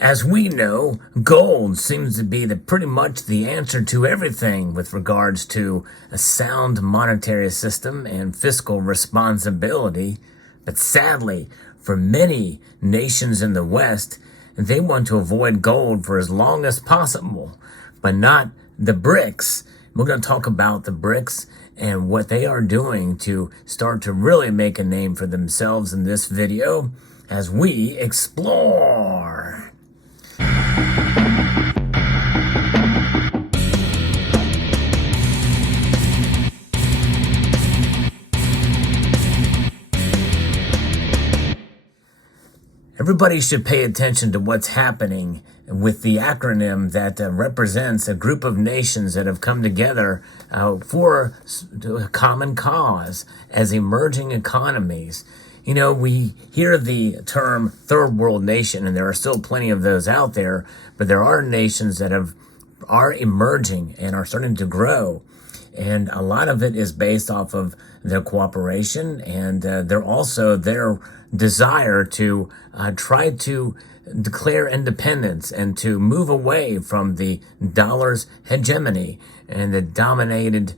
As we know, gold seems to be pretty much the answer to everything with regards to a sound monetary system and fiscal responsibility. But sadly, for many nations in the West, they want to avoid gold for as long as possible, but not the BRICS. We're going to talk about the BRICS and what they are doing to start to really make a name for themselves in this video as we explore. Everybody should pay attention to what's happening with the acronym that represents a group of nations that have come together for a common cause as emerging economies. You know, we hear the term third world nation, and there are still plenty of those out there, but there are nations that are emerging and are starting to grow. And a lot of it is based off of their cooperation and their desire to try to declare independence and to move away from the dollar's hegemony and the dominated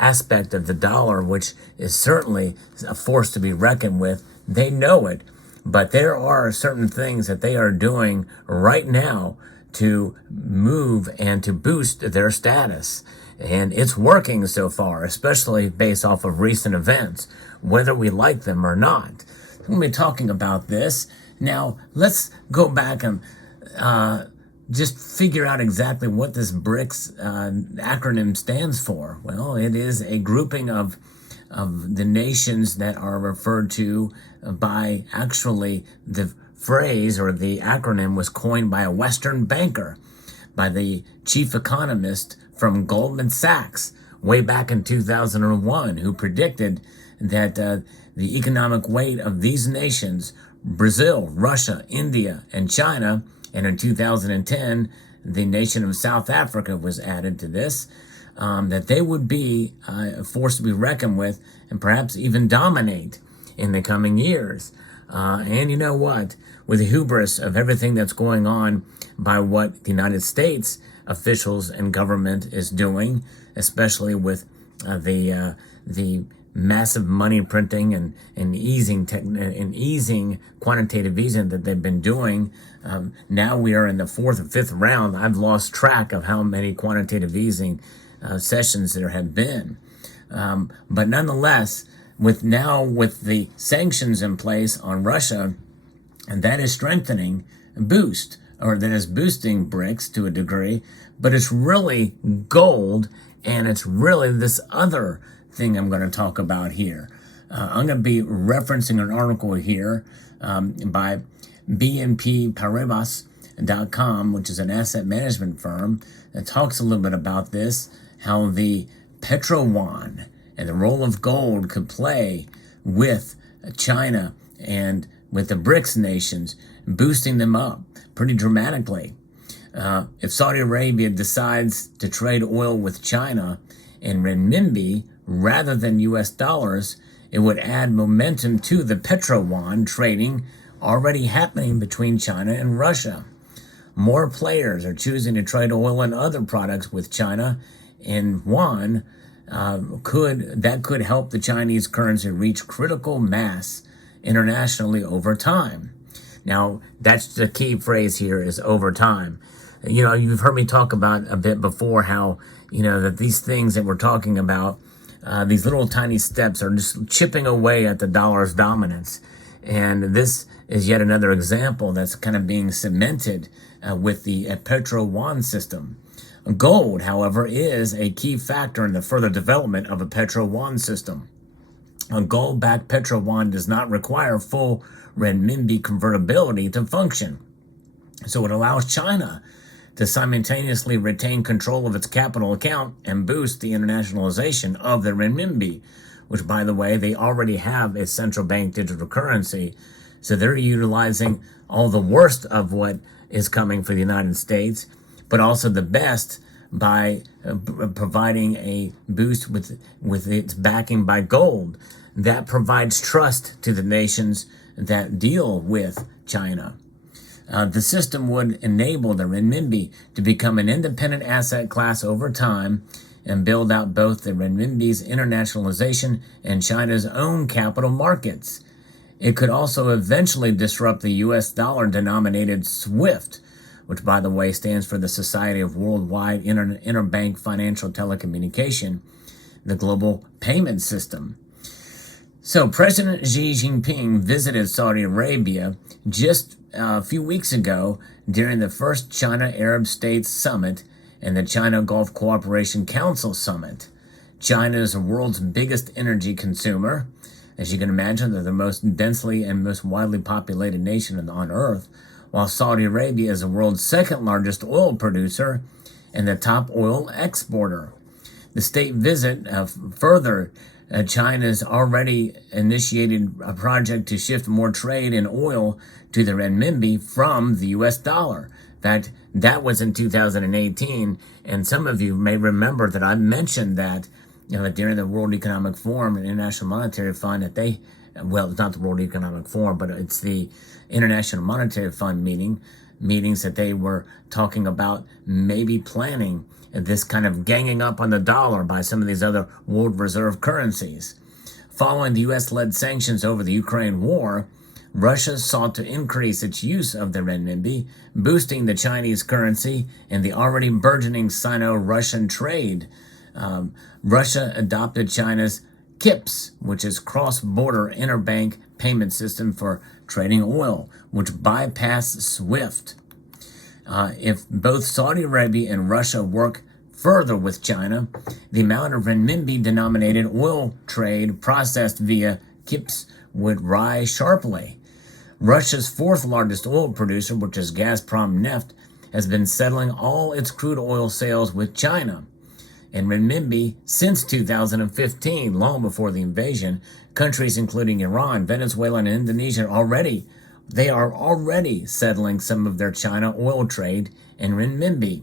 aspect of the dollar, which is certainly a force to be reckoned with. They know it, but there are certain things that they are doing right now to move and to boost their status. And it's working so far, especially based off of recent events, whether we like them or not. We'll be talking about this. Now, let's go back and just figure out exactly what this BRICS acronym stands for. Well, it is a grouping of the nations that are referred to by actually the phrase or the acronym was coined by a Western banker, by the chief economist from Goldman Sachs way back in 2001, who predicted that the economic weight of these nations, Brazil, Russia, India, and China, and in 2010, the nation of South Africa was added to this, that they would be a force to be reckoned with and perhaps even dominate in the coming years. And you know what? With the hubris of everything that's going on by what the United States officials and government is doing, especially with the massive money printing and easing quantitative easing that they've been doing. Now we are in the fourth or fifth round. I've lost track of how many quantitative easing sessions there have been. But nonetheless, with the sanctions in place on Russia, and that is strengthening that is boosting BRICS to a degree, but it's really gold, and it's really this other thing I'm going to talk about here. I'm going to be referencing an article here by BNP which is an asset management firm that talks a little bit about this, how the petro-yuan and the role of gold could play with China and with the BRICS nations, boosting them up pretty dramatically. If Saudi Arabia decides to trade oil with China in renminbi rather than US dollars, it would add momentum to the petro-yuan trading already happening between China and Russia. More players are choosing to trade oil and other products with China in yuan. Could help the Chinese currency reach critical mass internationally over time. Now, that's the key phrase here, is over time. You know, you've heard me talk about a bit before how, you know, that these things that we're talking about, these little tiny steps are just chipping away at the dollar's dominance. And this is yet another example that's kind of being cemented with the petro-yuan system. Gold, however, is a key factor in the further development of a petro-yuan system. A gold-backed petro-yuan does not require full renminbi convertibility to function. So it allows China to simultaneously retain control of its capital account and boost the internationalization of the renminbi, which, by the way, they already have a central bank digital currency. So they're utilizing all the worst of what is coming for the United States, but also the best by providing a boost with its backing by gold. That provides trust to the nations that deal with China. The system would enable the renminbi to become an independent asset class over time and build out both the renminbi's internationalization and China's own capital markets. It could also eventually disrupt the US dollar-denominated SWIFT, which, by the way, stands for the Society of Worldwide Interbank Financial Telecommunication, the global payment system. So President Xi Jinping visited Saudi Arabia just a few weeks ago during the first China-Arab States Summit and the China Gulf Cooperation Council Summit. China is the world's biggest energy consumer. As you can imagine, they're the most densely and most widely populated nation on Earth, while Saudi Arabia is the world's second largest oil producer and the top oil exporter. The state visit further China's already initiated a project to shift more trade in oil to the renminbi from the US dollar. In fact, that was in 2018, and some of you may remember that I mentioned that during the World Economic Forum and International Monetary Fund that it's not the World Economic Forum, but it's the International Monetary Fund meetings that they were talking about maybe planning this kind of ganging up on the dollar by some of these other world reserve currencies. Following the U.S.-led sanctions over the Ukraine war, Russia sought to increase its use of the renminbi, boosting the Chinese currency and the already burgeoning Sino-Russian trade. Russia adopted China's KIPS, which is cross-border interbank payment system for trading oil, which bypassed SWIFT. If both Saudi Arabia and Russia work further with China, the amount of renminbi-denominated oil trade processed via KIPS would rise sharply. Russia's fourth largest oil producer, which is Gazprom Neft, has been settling all its crude oil sales with China. In renminbi, since 2015, long before the invasion, countries including Iran, Venezuela, and Indonesia are already settling some of their China oil trade in renminbi.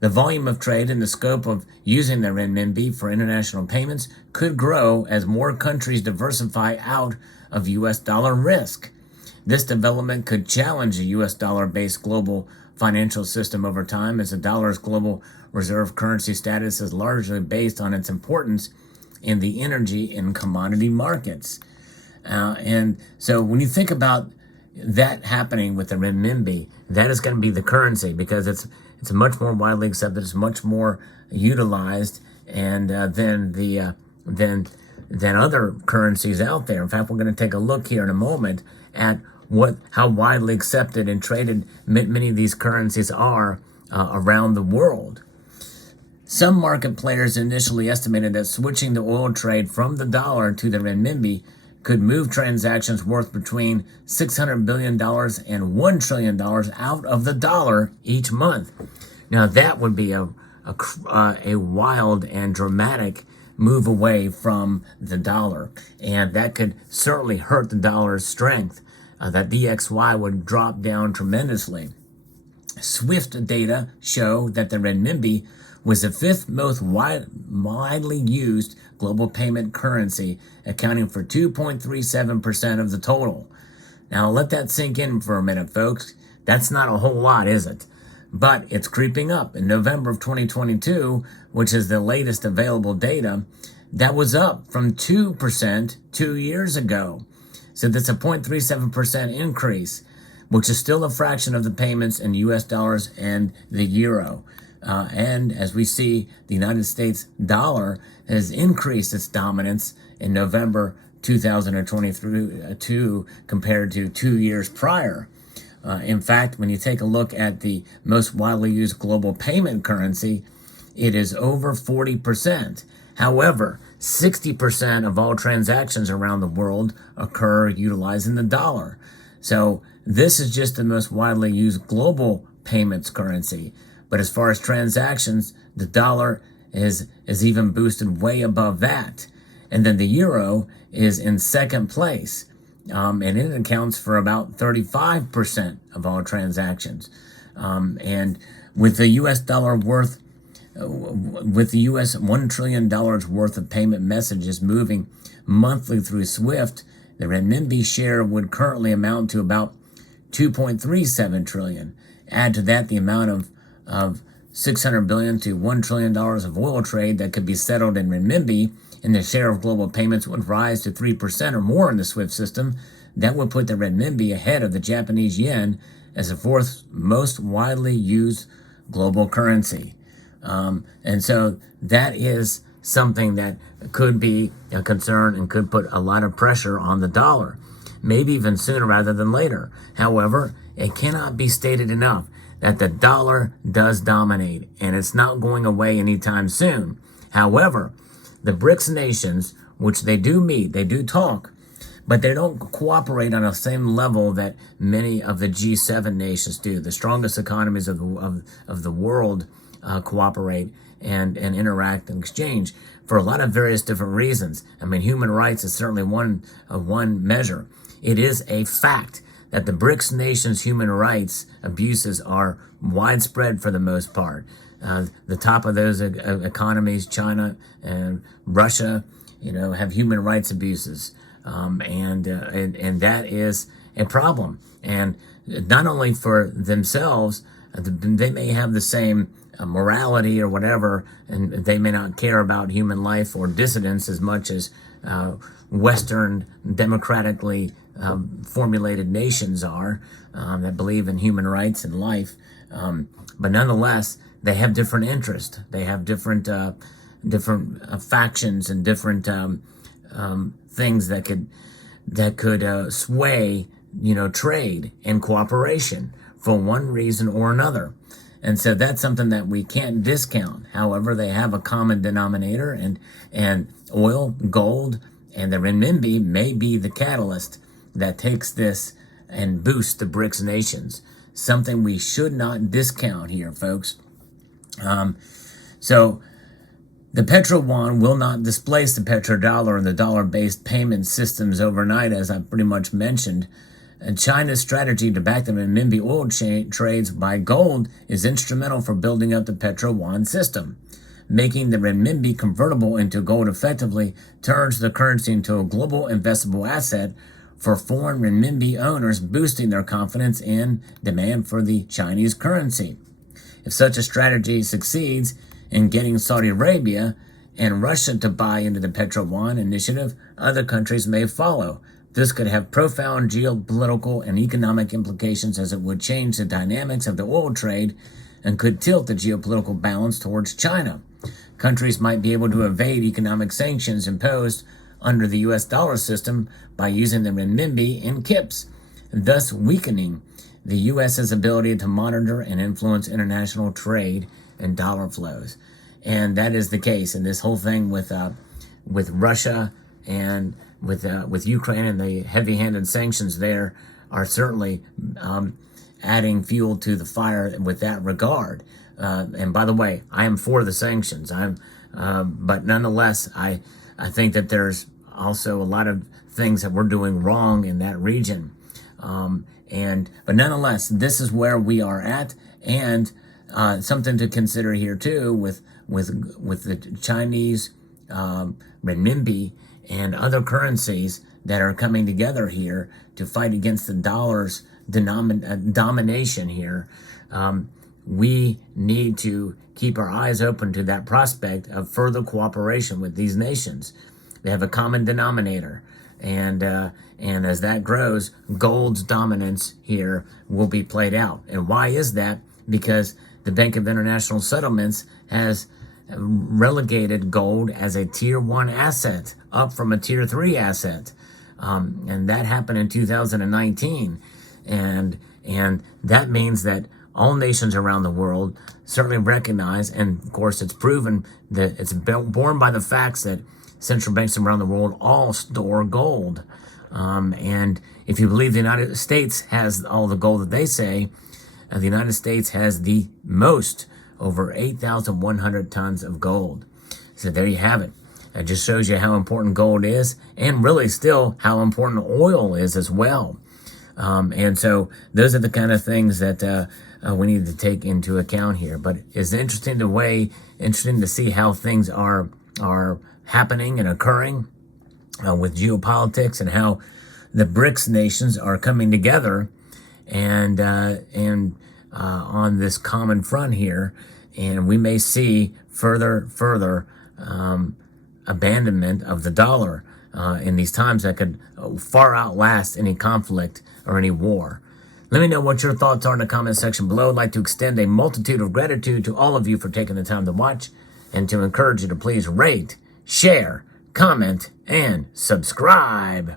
The volume of trade and the scope of using the renminbi for international payments could grow as more countries diversify out of U.S. dollar risk. This development could challenge the U.S. dollar-based global financial system over time, as the dollar's global reserve currency status is largely based on its importance in the energy and commodity markets. And so when you think about that happening with the renminbi, that is going to be the currency, because it's much more widely accepted, it's much more utilized, and than other currencies out there. In fact, we're going to take a look here in a moment at how widely accepted and traded many of these currencies are around the world. Some market players initially estimated that switching the oil trade from the dollar to the renminbi could move transactions worth between $600 billion and $1 trillion out of the dollar each month. Now, that would be a wild and dramatic move away from the dollar, and that could certainly hurt the dollar's strength. That DXY would drop down tremendously. SWIFT data show that the renminbi was the fifth most widely used global payment currency, accounting for 2.37% of the total. Now, let that sink in for a minute, folks. That's not a whole lot, is it? But it's creeping up. In November of 2022, which is the latest available data, that was up from 2% 2 years ago. So that's a 0.37% increase, which is still a fraction of the payments in US dollars and the euro. And as we see, the United States dollar has increased its dominance in November 2022 compared to 2 years prior. In fact, when you take a look at the most widely used global payment currency, it is over 40%. However, 60% of all transactions around the world occur utilizing the dollar. So this is just the most widely used global payments currency. But as far as transactions, the dollar is even boosted way above that. And then the euro is in second place. And it accounts for about 35% of all transactions. And with the US dollar with the US $1 trillion worth of payment messages moving monthly through SWIFT, the renminbi share would currently amount to about 2.37 trillion. Add to that the amount of $600 billion to $1 trillion of oil trade that could be settled in renminbi, and the share of global payments would rise to 3% or more in the SWIFT system. That would put the renminbi ahead of the Japanese yen as the fourth most widely used global currency. And so that is something that could be a concern and could put a lot of pressure on the dollar, maybe even sooner rather than later. However, it cannot be stated enough that the dollar does dominate, and it's not going away anytime soon. However, the BRICS nations, which they do meet, they do talk, but they don't cooperate on the same level that many of the G7 nations do. The strongest economies of the world cooperate and interact and exchange for a lot of various different reasons. I mean, human rights is certainly one measure. It is a fact that the BRICS nations' human rights abuses are widespread for the most part. The top of those economies, China and Russia, have human rights abuses, and that is a problem. And not only for themselves, they may have the same morality or whatever, and they may not care about human life or dissidents as much as Western democratically formulated nations are that believe in human rights and life. But nonetheless, they have different interests. They have different factions and different things that could sway trade and cooperation for one reason or another. And so that's something that we can't discount. However, they have a common denominator, and oil, gold, and the renminbi may be the catalyst that takes this and boosts the BRICS nations. Something we should not discount here, folks. So the petro-yuan will not displace the petrodollar and the dollar-based payment systems overnight, as I pretty much mentioned. And China's strategy to back the renminbi oil trades by gold is instrumental for building up the petro-yuan system. Making the renminbi convertible into gold effectively turns the currency into a global investable asset for foreign renminbi owners, boosting their confidence in demand for the Chinese currency. If such a strategy succeeds in getting Saudi Arabia and Russia to buy into the petro-yuan initiative, other countries may follow. This could have profound geopolitical and economic implications, as it would change the dynamics of the oil trade and could tilt the geopolitical balance towards China. Countries might be able to evade economic sanctions imposed under the U.S. dollar system by using the renminbi in KIPs, thus weakening the U.S.'s ability to monitor and influence international trade and dollar flows. And that is the case in this whole thing with Russia and with Ukraine, and the heavy-handed sanctions there are certainly adding fuel to the fire with that regard. And by the way, I am for the sanctions. But nonetheless, I think that there's also a lot of things that we're doing wrong in that region. But nonetheless, this is where we are at, and something to consider here too with the Chinese renminbi and other currencies that are coming together here to fight against the dollar's domination here. We need to keep our eyes open to that prospect of further cooperation with these nations. They have a common denominator, and as that grows, gold's dominance here will be played out. And why is that? Because the Bank of International Settlements has relegated gold as a tier 1 asset, up from a tier 3 asset, and that happened in 2019, and that means that all nations around the world certainly recognize, and of course it's proven that it's borne by the facts that central banks around the world all store gold. And if you believe the United States has all the gold that they say, the United States has the most, over 8,100 tons of gold. So there you have it. It just shows you how important gold is, and really still how important oil is as well. And so those are the kind of things that we need to take into account here. But it's interesting to see how things are happening and occurring with geopolitics, and how the BRICS nations are coming together and on this common front here, and we may see further abandonment of the dollar in these times that could far outlast any conflict or any war. Let me know what your thoughts are in the comment section below. I'd like to extend a multitude of gratitude to all of you for taking the time to watch, and to encourage you to please rate, share, comment, and subscribe.